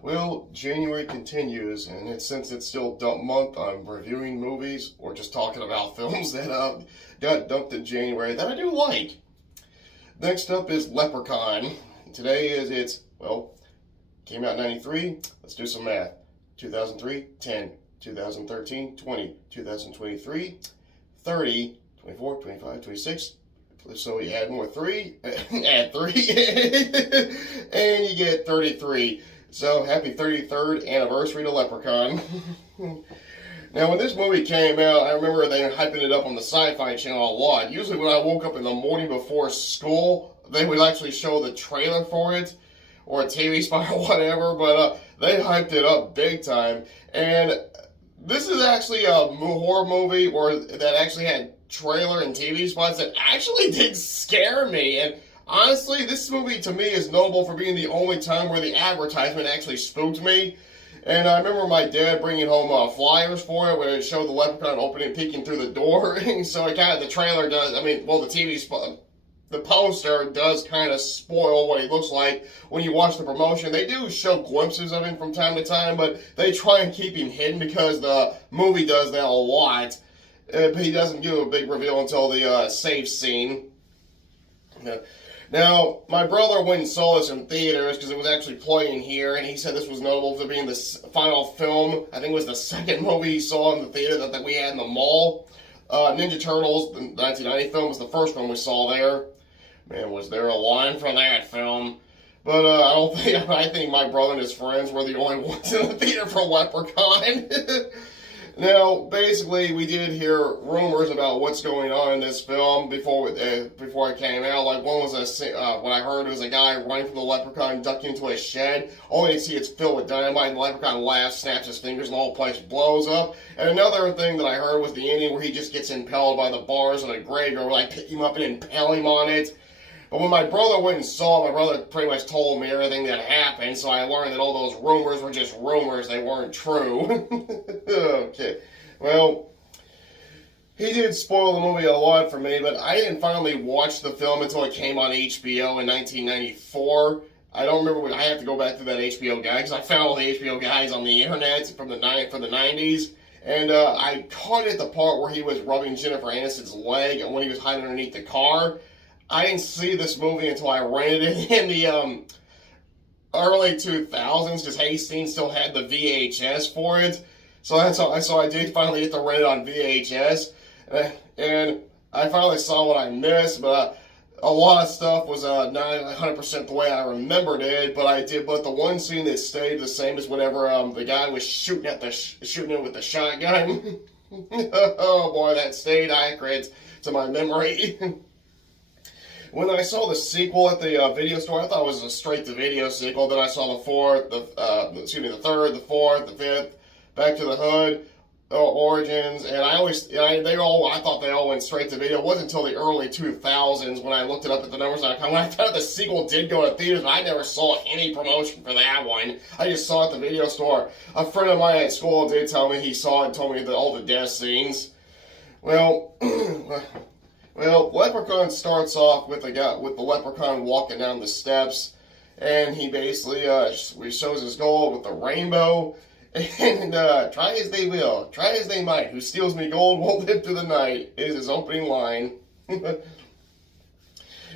Well, January continues, and since it's still dump month, I'm reviewing movies or just talking about films that got dumped in January that I do like. Next up is Leprechaun. Today came out in 93. Let's do some math. 2003, 10. 2013, 20. 2023, 30. 24, 25, 26. So you add more 3, add 3, and you get 33. So, happy 33rd anniversary to Leprechaun. Now, when this movie came out, I remember they were hyping it up on the Sci-Fi Channel a lot. Usually when I woke up in the morning before school, they would actually show the trailer for it, or a TV spot or whatever, but they hyped it up big time. And this is actually a horror movie that actually had trailer and TV spots that actually did scare me. And honestly, this movie to me is notable for being the only time where the advertisement actually spooked me. And I remember my dad bringing home flyers for it where it showed the leprechaun opening, peeking through the door. So it kind of, the trailer does, the TV spot, the poster does kind of spoil what he looks like when you watch the promotion. They do show glimpses of him from time to time, but they try and keep him hidden because the movie does that a lot. But he doesn't give a big reveal until the safe scene. Now, my brother went and saw this in theaters because it was actually playing here, and he said this was notable for being the final film. I think it was the second movie he saw in the theater that we had in the mall. Ninja Turtles, the 1990 film, was the first one we saw there. Man, was there a line for that film. But I think my brother and his friends were the only ones in the theater for Leprechaun. Now, basically, we did hear rumors about what's going on in this film before it came out. Like, one was what I heard was a guy running from the leprechaun, ducking into a shed. Only to see it's filled with dynamite, and the leprechaun laughs, snaps his fingers, and the whole place blows up. And another thing that I heard was the ending where he just gets impaled by the bars of a graveyard, where I pick him up and impale him on it. But when my brother went and saw it, my brother pretty much told me everything that happened, so I learned that all those rumors were just rumors, they weren't true. Okay, well, he did spoil the movie a lot for me, but I didn't finally watch the film until it came on HBO in 1994. I don't remember I have to go back to that HBO guide, because I found all the HBO guides on the internet for the 90s. And I caught it at the part where he was rubbing Jennifer Aniston's leg and when he was hiding underneath the car. I didn't see this movie until I rented it in the early 2000s because Hastings still had the VHS for it. So I did finally get to rent it on VHS. And I finally saw what I missed, but a lot of stuff was not 100% the way I remembered it. But the one scene that stayed the same as whenever the guy was shooting it with the shotgun. Oh boy, that stayed accurate to my memory. When I saw the sequel at the video store, I thought it was a straight-to-video sequel. Then I saw the third, the fourth, the fifth, Back to the Hood, Origins, and I thought they all went straight to video. It wasn't until the early 2000s when I looked it up at the numbers.com when I found the sequel did go to theaters, but I never saw any promotion for that one. I just saw it at the video store. A friend of mine at school did tell me he saw it and told me all the death scenes. Well, Leprechaun starts off with the leprechaun walking down the steps, and he basically shows his gold with the rainbow, and try as they will, try as they might, who steals me gold won't live through the night, is his opening line.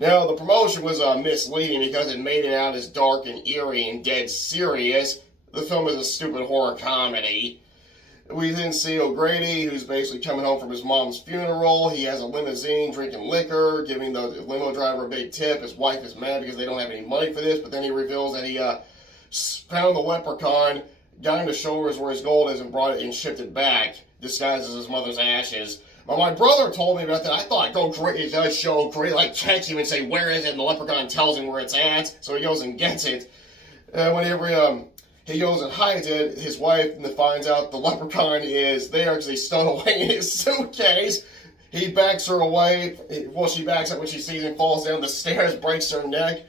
Now, the promotion was misleading because it made it out as dark and eerie and dead serious. The film is a stupid horror comedy. We then see O'Grady, who's basically coming home from his mom's funeral. He has a limousine drinking liquor, giving the limo driver a big tip. His wife is mad because they don't have any money for this, but then he reveals that he found the leprechaun, got him to show where his gold is, and brought it and shipped it back, disguised as his mother's ashes. But my brother told me about that. I thought it does show O'Grady, like catch him and say, where is it? And the leprechaun tells him where it's at, so he goes and gets it. Whenever he goes and hides it, his wife finds out the leprechaun is there because he's stowed away in his suitcase. He backs her away. Well, she backs up when she sees him, falls down the stairs, breaks her neck.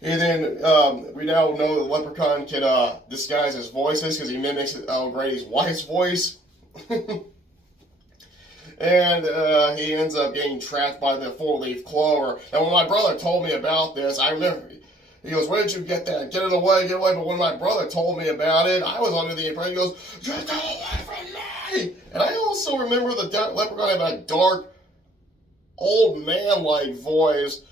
And then we now know the leprechaun can disguise his voices because he mimics O'Grady's wife's voice. And he ends up getting trapped by the four-leaf clover. And when my brother told me about this, I remember He goes, where did you get that? Get it away, get away. But when my brother told me about it, I was under the impression, he goes, get that away from me. And I also remember the Leprechaun had a dark, old man-like voice.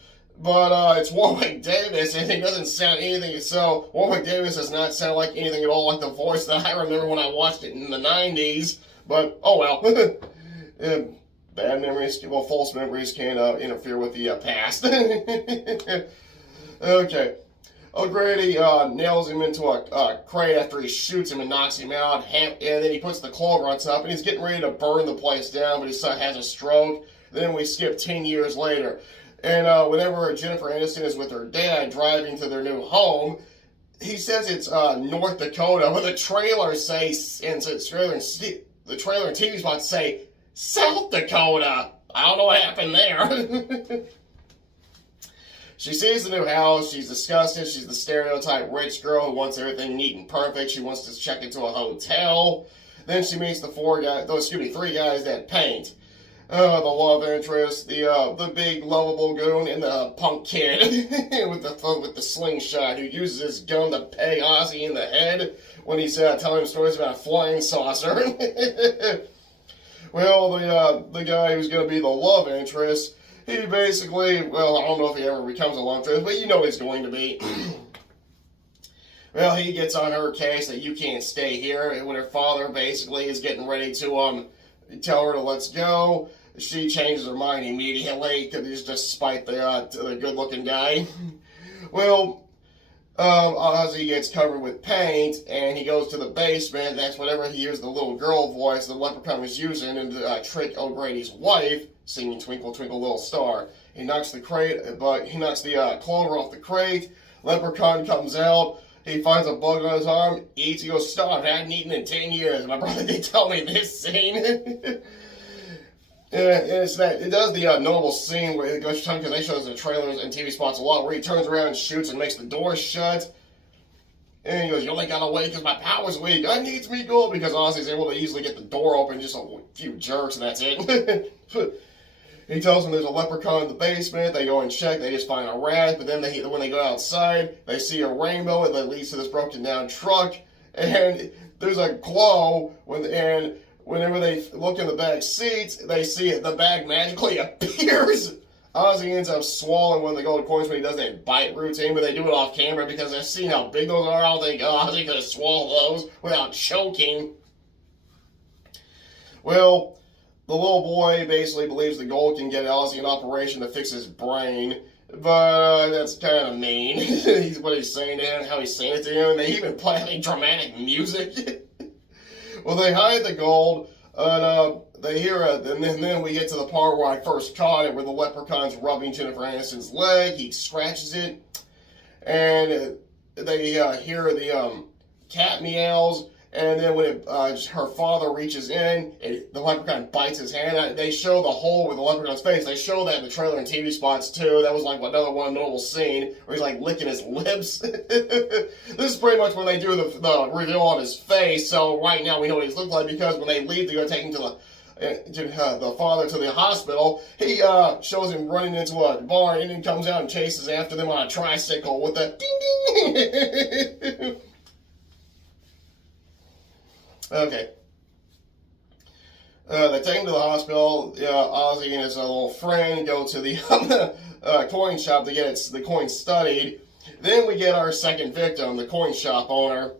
But it's Warwick Davis, and he doesn't sound anything. So Warwick Davis does not sound like anything at all like the voice that I remember when I watched it in the 90s. But, oh well. Bad memories, well, false memories can't interfere with the past. Okay. O'Grady nails him into a crate after he shoots him and knocks him out. And then he puts the clover on top, and he's getting ready to burn the place down, but he has a stroke. Then we skip 10 years later. And whenever Jennifer Aniston is with her dad driving to their new home, he says it's North Dakota, but the trailer says, and so the trailer and TV spots say South Dakota. I don't know what happened there. She sees the new house. She's disgusted. She's the stereotype rich girl who wants everything neat and perfect. She wants to check into a hotel. Then she meets the three guys that paint. The love interest, the big lovable goon, and the punk kid with the slingshot who uses his gun to peg Ozzy in the head when he's telling him stories about a flying saucer. Well, the guy who's going to be the love interest, he basically, well, I don't know if he ever becomes a love interest, but you know he's going to be. Well, he gets on her case that you can't stay here, and when her father basically is getting ready to tell her to let's go, she changes her mind immediately because just spite the good-looking guy. Well, Ozzy gets covered with paint, and he goes to the basement. That's whenever he hears the little girl voice the Leprechaun was using to trick O'Grady's wife, singing "Twinkle Twinkle Little Star." He knocks the clover off the crate. Leprechaun comes out. He finds a bug on his arm, eats. He goes, "Stop! I hadn't eaten in 10 years." My brother did tell me this scene. It does the notable scene where it goes because they show us the trailers and TV spots a lot, where he turns around and shoots and makes the door shut. And he goes, "You only got away because my power's weak. I needs me gold," because Ozzy's able to easily get the door open, just a few jerks, and that's it. He tells them there's a leprechaun in the basement. They go and check. They just find a rat. But then when they go outside, they see a rainbow that leads to this broken down truck. And there's a glow. Whenever they look in the back seats, they see it. The bag magically appears. Ozzy ends up swallowing one of the gold coins when he does that bite routine, but they do it off camera because they've seen how big those are. I don't think Ozzy could have swallowed those without choking. Well, the little boy basically believes the gold can get Ozzy an operation to fix his brain, but that's kind of mean. What he's saying to him, how he's saying it to him, and they even play dramatic music. Well, they hide the gold, and they hear it, and then we get to the part where I first caught it, where the leprechaun's rubbing Jennifer Aniston's leg. He scratches it, and they hear the cat meows. And then when her father reaches in, the leprechaun bites his hand. They show the hole with the leprechaun's face. They show that in the trailer and TV spots too. That was like another one notable scene where he's like licking his lips. This is pretty much when they do the reveal on his face. So right now we know what he's looked like, because when they leave to go take him to the father to the hospital, he shows him running into a barn, and then comes out and chases after them on a tricycle with a ding ding. Okay. They take him to the hospital. Ozzy and his little friend go to the coin shop to get the coin studied. Then we get our second victim, the coin shop owner.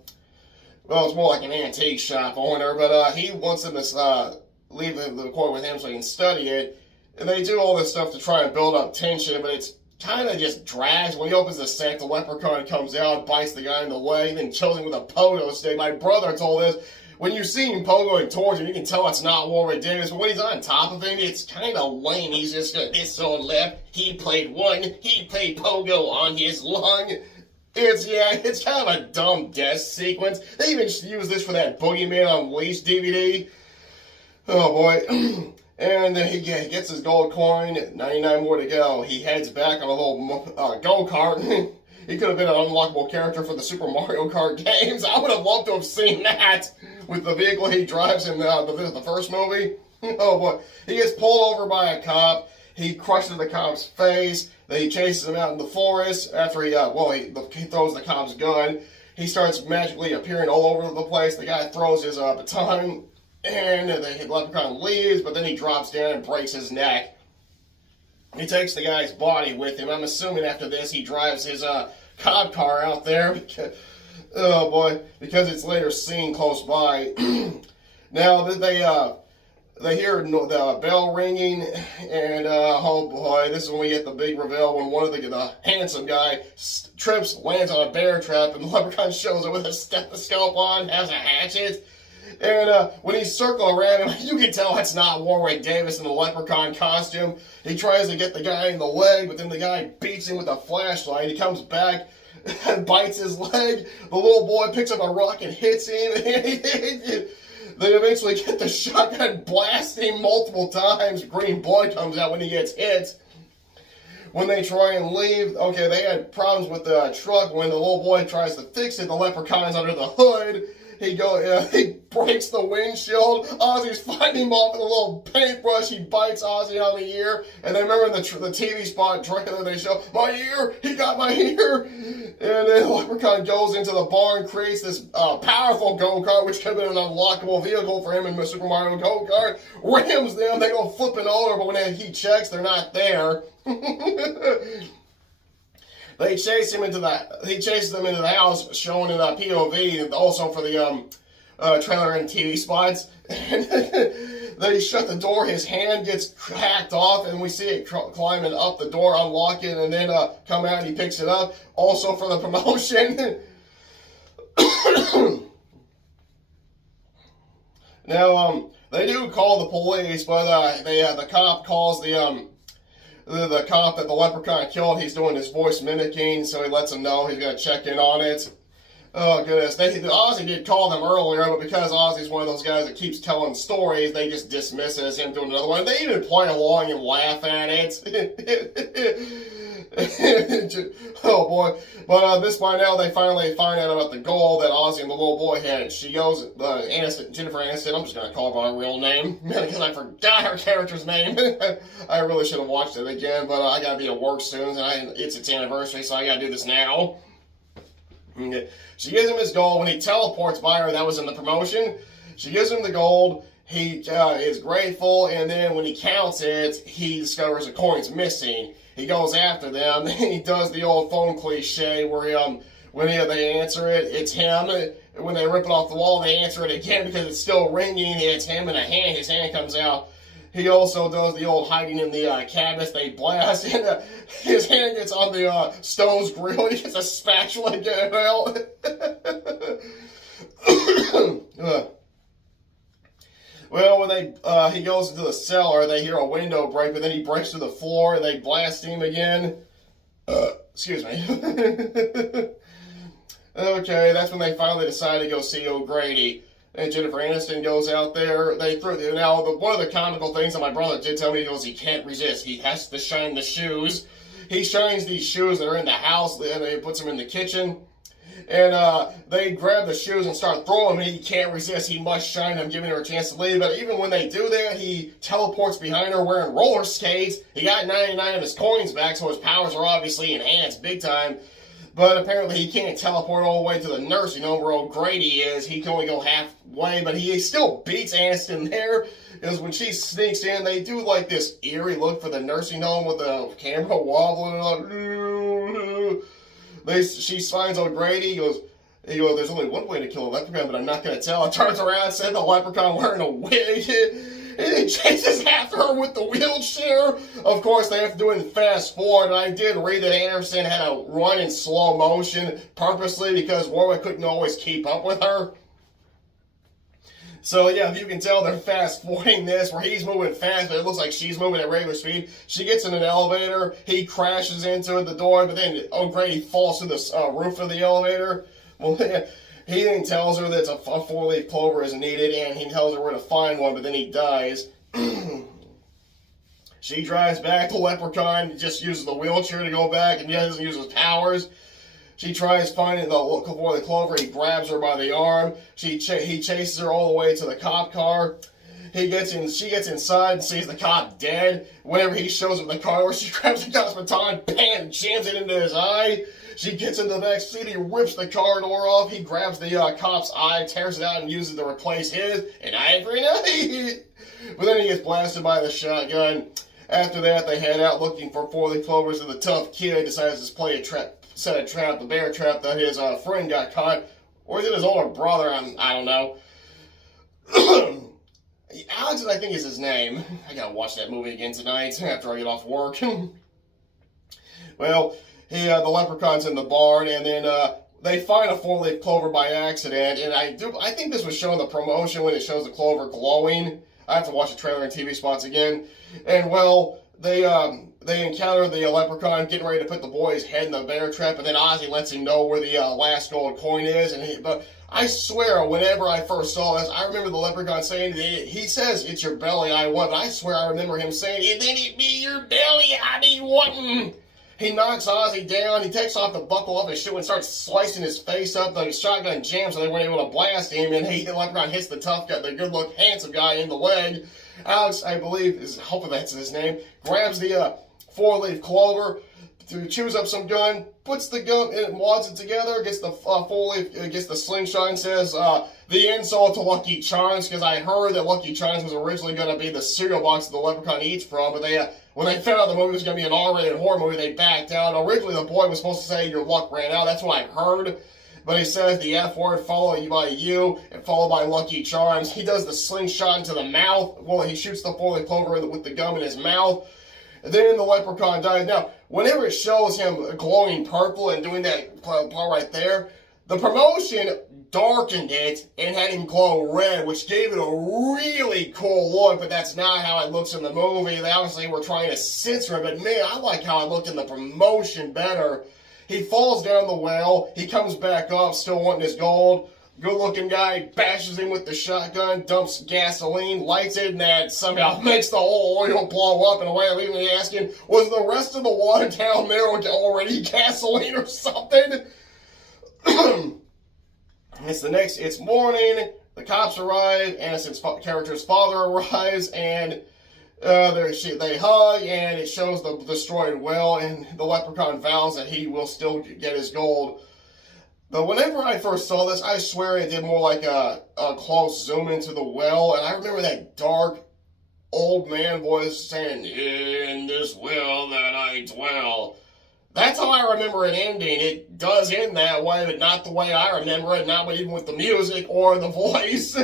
Well, it's more like an antique shop owner, but he wants them to leave the coin with him so he can study it. And they do all this stuff to try and build up tension, but it's kind of just drags. When he opens the sack, the leprechaun comes out, bites the guy in the leg, then kills him with a pogo stick. My brother told this. When you see him pogoing towards him, you can tell it's not Warwick Davis, but when he's on top of him, it's kind of lame. He's just going this on left. He played pogo on his lung. It's kind of a dumb death sequence. They even use this for that Boogeyman Unleashed DVD. Oh boy. And then he gets his gold coin, 99 more to go. He heads back on a little go-kart. He could have been an unlockable character for the Super Mario Kart games. I would have loved to have seen that with the vehicle he drives in the first movie. Oh boy. He gets pulled over by a cop. He crushes the cop's face. Then he chases him out in the forest. After he throws the cop's gun. He starts magically appearing all over the place. The guy throws his baton, and the Leprechaun leaves, but then he drops down and breaks his neck. He takes the guy's body with him. I'm assuming after this he drives his cop car out there. Oh boy, because it's later seen close by. Now they hear the bell ringing, and oh boy, this is when we get the big reveal when one of the handsome guy trips, lands on a bear trap, and the Leprechaun shows up with a stethoscope on, has a hatchet. And when he's circling around him, you can tell it's not Warwick Davis in the Leprechaun costume. He tries to get the guy in the leg, but then the guy beats him with a flashlight. He comes back and bites his leg. The little boy picks up a rock and hits him. They eventually get the shotgun blasting him multiple times. Green blood comes out when he gets hit. When they try and leave, okay, they had problems with the truck. When the little boy tries to fix it, the Leprechaun's under the hood. He breaks the windshield. Ozzy's fighting him off with a little paintbrush. He bites Ozzy on the ear. And then remember in the TV spot trailer they show, my ear, he got my ear. And then Leprechaun goes into the barn, creates this powerful go-kart, which could have been an unlockable vehicle for him in Super Mario Go-Kart. Rams them, they go flipping over, but when he checks, they're not there. He chases them into the house, showing in a POV, also for the trailer and TV spots. And they shut the door. His hand gets hacked off, and we see it climbing up the door, unlock it, and then come out. And he picks it up, also for the promotion. Now, they do call the police, but the cop calls the cop that the Leprechaun killed. He's doing his voice mimicking, so he lets him know he's going to check in on it. Oh, goodness. Ozzy did call them earlier, but because Ozzy's one of those guys that keeps telling stories, they just dismiss it as him doing another one. They even play along and laugh at it. Oh, boy. But this by now, they finally find out about the goal that Ozzy and the little boy had. She goes, Jennifer Aniston, I'm just going to call her by her real name, because I forgot her character's name. I really should have watched it again, but I got to be at work soon, and it's its anniversary, so I got to do this now. Okay. She gives him his gold. When he teleports by her, that was in the promotion. She gives him the gold. He is grateful, and then when he counts it, he discovers a coin's missing. He goes after them. He does the old phone cliche where when they answer it, it's him. When they rip it off the wall, they answer it again because it's still ringing. It's him in a hand. His hand comes out. He also does the old hiding in the cabinets. They blast, and his hand gets on the stove's grill. He gets a spatula and get it out. Well, when he goes into the cellar, they hear a window break, but then he breaks to the floor, and they blast him again. Excuse me. Okay, that's when they finally decide to go see O'Grady. And Jennifer Aniston goes out there. One of the comical things that my brother did tell me, he goes, he can't resist. He has to shine the shoes. He shines these shoes that are in the house, and he puts them in the kitchen. And they grab the shoes and start throwing them, and he can't resist. He must shine them, giving her a chance to leave. But even when they do that, he teleports behind her wearing roller skates. He got 99 of his coins back, so his powers are obviously enhanced big time. But apparently he can't teleport all the way to the nursing home where O'Grady is. He can only go halfway, but he still beats Aniston there. Because when she sneaks in, they do like this eerie look for the nursing home with the camera wobbling. She finds O'Grady. He goes, there's only one way to kill a leprechaun, but I'm not going to tell. It turns around and said the leprechaun wearing a wig. And he chases after her with the wheelchair. Of course, they have to do it in fast forward. And I did read that Anderson had to run in slow motion purposely because Warwick couldn't always keep up with her. So, yeah, if you can tell, they're fast forwarding this where he's moving fast, but it looks like she's moving at regular speed. She gets in an elevator. He crashes into the door, but then O'Grady falls through the roof of the elevator. Well, he then tells her that a four-leaf clover is needed, and he tells her where to find one, but then he dies. She drives back. The leprechaun just uses the wheelchair to go back, and he doesn't use his powers. She tries finding the clover. He grabs her by the arm. He chases her all the way to the cop car. She gets inside and sees the cop dead. Whenever he shows up in the car, she grabs the cop's baton, bam, jams it into his eye. She gets into the back seat, he rips the car door off, he grabs the cop's eye, tears it out, and uses it to replace his, an eye for an eye. But then he gets blasted by the shotgun. After that, they head out looking for four-leaf clovers, and the tough kid decides to play a trap, set a trap, the bear trap that his friend got caught. Or is it his older brother? I don't know. Alex, I think, is his name. I gotta watch that movie again tonight after I get off work. Well, the leprechaun's in the barn, and then they find a four-leaf clover by accident. And I think this was shown in the promotion when it shows the clover glowing. I have to watch the trailer and TV spots again. And well, they encounter the leprechaun getting ready to put the boy's head in the bear trap, and then Ozzy lets him know where the last gold coin is. But I swear, whenever I first saw this, I remember the leprechaun saying, he says, "It's your belly I want," but I swear I remember him saying, "And then it be your belly I be wanting." He knocks Ozzy down, he takes off the buckle off his shoe and starts slicing his face up. The shotgun jams, so they weren't able to blast him, and the leprechaun hits the tough guy, the good-looking, handsome guy in the leg. Alex, I believe, hopefully that's his name, grabs the four-leaf clover, chews up some gun, puts the gun and wads it together, gets the four-leaf, gets the slingshot, and says the insult to Lucky Charms, because I heard that Lucky Charms was originally going to be the cereal box that the leprechaun eats from, but when they found out the movie was going to be an R-rated horror movie, they backed out. Originally, the boy was supposed to say, "Your luck ran out." That's what I heard. But he says the F word followed by you and followed by Lucky Charms. He does the slingshot into the mouth. Well, he shoots the four-leaf clover with the gum in his mouth. And then the leprechaun dies. Now, whenever it shows him glowing purple and doing that part right there, the promotion darkened it and had him glow red, which gave it a really cool look, but that's not how it looks in the movie. They obviously were trying to censor it, but man, I like how it looked in the promotion better. He falls down the well, he comes back up, still wanting his gold. Good-looking guy bashes him with the shotgun, dumps gasoline, lights it, and that somehow makes the whole oil blow up in a way of leaving me asking, was the rest of the water down there already gasoline or something? It's morning, the cops arrive, Aniston's character's father arrives, and they hug, and it shows the destroyed well, and the leprechaun vows that he will still get his gold. But whenever I first saw this, I swear it did more like a close zoom into the well, and I remember that dark old man voice saying, "In this well that I dwell." That's how I remember it ending. It does end that way, but not the way I remember it, not even with the music or the voice.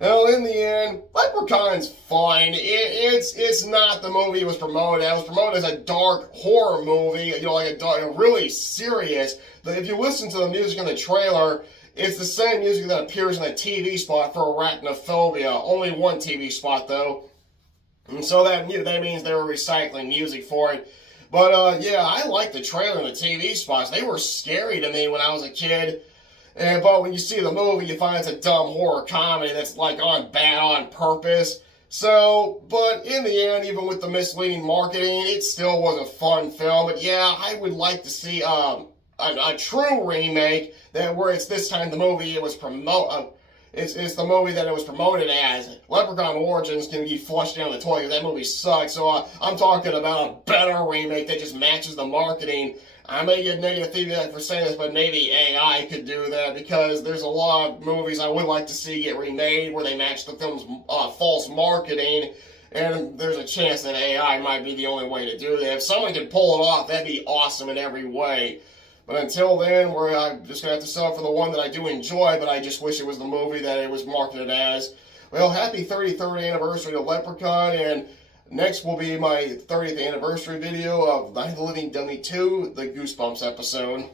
Well, in the end, Leprechaun's fine. It's not the movie it was promoted as. It was promoted as a dark horror movie, like a really serious. If you listen to the music in the trailer, it's the same music that appears in the TV spot for Arachnophobia. Only one TV spot, though. And so that means they were recycling music for it. But, yeah, I like the trailer and the TV spots. They were scary to me when I was a kid. But when you see the movie, you find it's a dumb horror comedy that's, like, bad on purpose. So, but in the end, even with the misleading marketing, it still was a fun film. But, yeah, I would like to see a true remake where it's this time the movie it was it's the movie that it was promoted as. Leprechaun Origins can be flushed down the toilet because that movie sucks. So I'm talking about a better remake that just matches the marketing. I may get negative feedback for saying this, but maybe AI could do that because there's a lot of movies I would like to see get remade where they match the film's false marketing. And there's a chance that AI might be the only way to do that. If someone can pull it off, that'd be awesome in every way. But until then, I'm just going to have to settle for the one that I do enjoy, but I just wish it was the movie that it was marketed as. Well, happy 33rd anniversary to Leprechaun, and next will be my 30th anniversary video of Night of the Living Dummy 2, the Goosebumps episode.